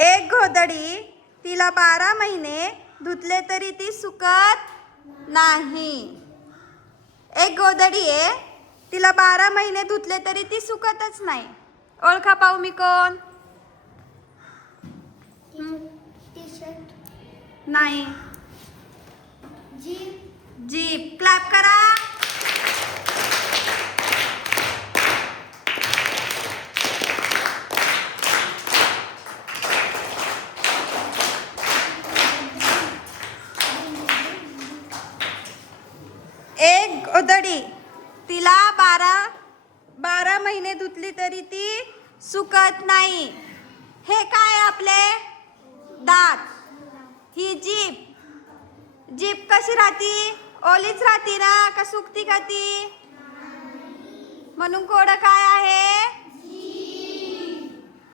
एक घोदडी तिला 12 महिने धुतले तरी ती सुकत नाही. एक गोधडी आहे, तिला 12 महिने धुतले तरी ती सुकतच नाही. ओळखा पाहू मी कोण? नाही. जीप. क्लॅप करा. एक गोधडी तिला 12 महिने धुतली तरी ती सुकत नाही. हे काय आपले दात. ही जीप. जीप कशी राहती? ओलीच राहती ना, का सुकती का ती? म्हणून कोड काय आहे?